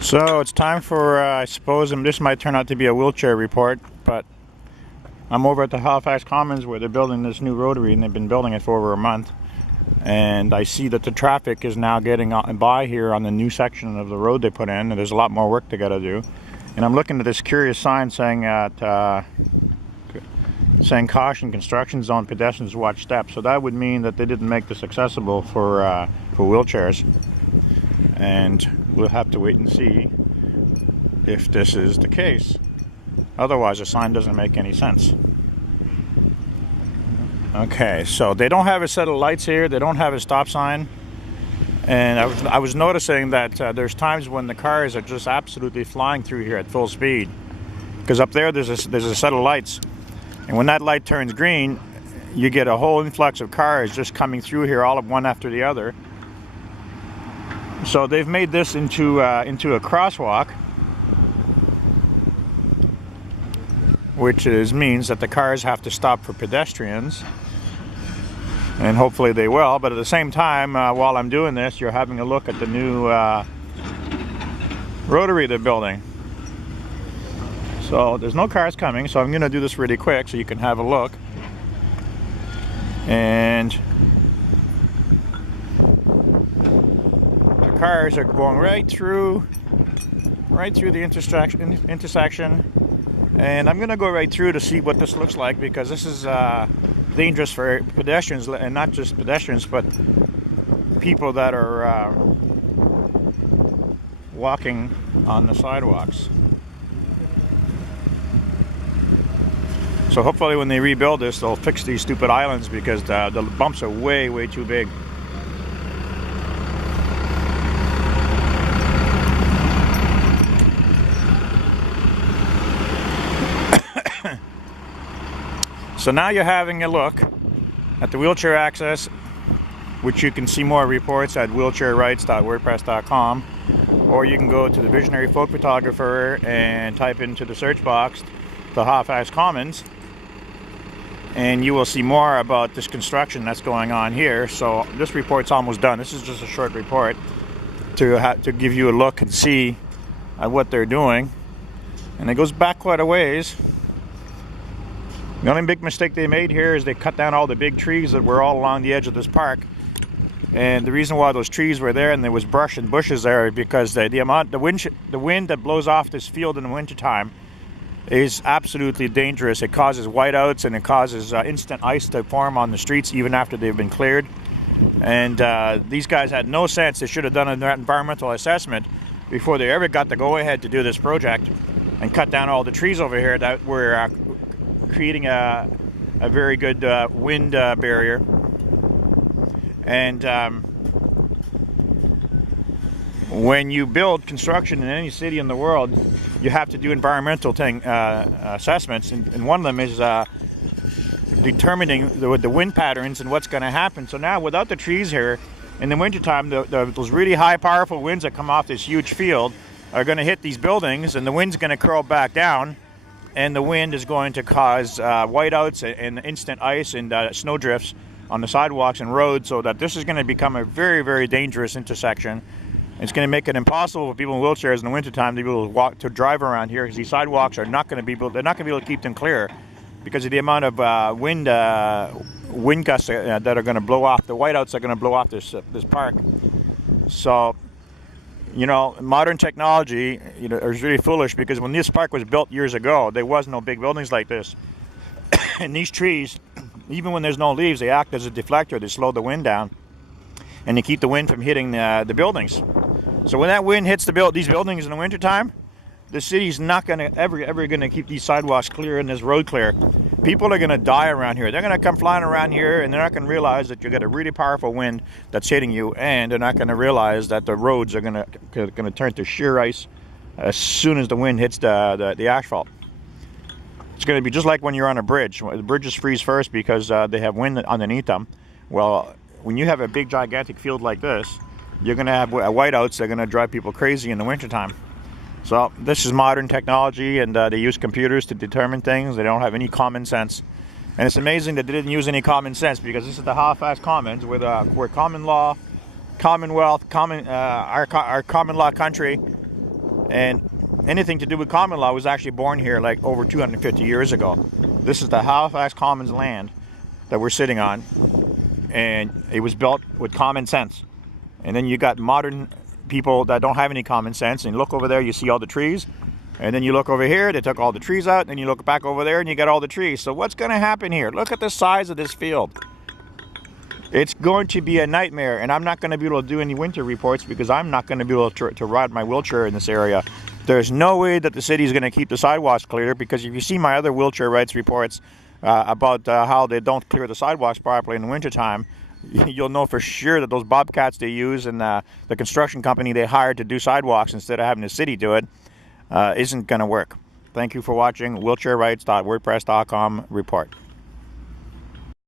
So it's time for, I suppose, and this might turn out to be a wheelchair report, but I'm over at the Halifax Commons where they're building this new Rotary, and they've been building it for over a month. And I see that the traffic is now getting by here on the new section of the road they put in, and there's a lot more work they got to do. And I'm looking at this curious sign saying caution, construction zone, pedestrians watch steps. So that would mean that they didn't make this accessible for wheelchairs. And we'll have to wait and see if this is the case. Otherwise, the sign doesn't make any sense. Okay, so they don't have a set of lights here. They don't have a stop sign. And I was noticing that there's times when the cars are just absolutely flying through here at full speed. Because up there, there's a set of lights. And when that light turns green, you get a whole influx of cars just coming through here, all of one after the other. So they've made this into a crosswalk, which means that the cars have to stop for pedestrians, and hopefully they will. But at the same time, while I'm doing this, you're having a look at the new Rotary they're building. So there's no cars coming, so I'm going to do this really quick so you can have a look. And cars are going right through the intersection, and I'm gonna go right through to see what this looks like, because this is dangerous for pedestrians, and not just pedestrians but people that are walking on the sidewalks. So hopefully when they rebuild this, they'll fix these stupid islands, because the bumps are way too big. So now you're having a look at the wheelchair access, which you can see more reports at wheelchairrights.wordpress.com, or you can go to the Visionary Folk Photographer and type into the search box the Halifax Commons, and you will see more about this construction that's going on here. So this report's almost done. This is just a short report to give you a look and see at what they're doing, and it goes back quite a ways. The only big mistake they made here is they cut down all the big trees that were all along the edge of this park. And the reason why those trees were there and there was brush and bushes there, because the wind that blows off this field in the wintertime is absolutely dangerous. It causes whiteouts, and it causes instant ice to form on the streets even after they've been cleared. And these guys had no sense. They should have done an environmental assessment before they ever got the go-ahead to do this project, and cut down all the trees over here that were creating a very good wind barrier. And when you build construction in any city in the world, you have to do environmental assessments, and one of them is determining the wind patterns and what's going to happen. So now, without the trees here, in the wintertime, those really high powerful winds that come off this huge field are going to hit these buildings, and the wind's going to curl back down, and the wind is going to cause whiteouts and instant ice and snow drifts on the sidewalks and roads, so that this is going to become a very dangerous intersection. It's going to make it impossible for people in wheelchairs in the wintertime to be able to drive around here, because these sidewalks are not going to be able to keep them clear because of the amount of wind gusts that are going to blow off, the whiteouts are going to blow off this park. So, you know, modern technology, you know, is really foolish, because when this park was built years ago, there was no big buildings like this. And these trees, even when there's no leaves, they act as a deflector. They slow the wind down, and they keep the wind from hitting the buildings. So when that wind hits these buildings in the wintertime, the city's not going to ever going to keep these sidewalks clear and this road clear. People are going to die around here. They're going to come flying around here, and they're not going to realize that you got a really powerful wind that's hitting you, and they're not going to realize that the roads are going to turn to sheer ice as soon as the wind hits the asphalt. It's going to be just like when you're on a bridge. The bridges freeze first because they have wind underneath them. Well, when you have a big gigantic field like this, you're going to have whiteouts that are going to drive people crazy in the wintertime. So this is modern technology, and they use computers to determine things. They don't have any common sense. And it's amazing that they didn't use any common sense, because this is the Halifax Commons, where common law, commonwealth, our common law country, And anything to do with common law was actually born here like over 250 years ago. This is the Halifax Commons land that we're sitting on, and it was built with common sense. And then you got modern people that don't have any common sense, and look over there, you see all the trees, and then you look over here, they took all the trees out, and then you look back over there and you got all the trees. So what's going to happen here? Look at the size of this field. It's going to be a nightmare, and I'm not going to be able to do any winter reports because I'm not going to be able to ride my wheelchair in this area. There's no way that the city is going to keep the sidewalks clear, because if you see my other wheelchair rights reports about how they don't clear the sidewalks properly in the wintertime, you'll know for sure that those bobcats they use and the construction company they hired to do sidewalks instead of having the city do it isn't going to work. Thank you for watching. wheelchairrights.wordpress.com report.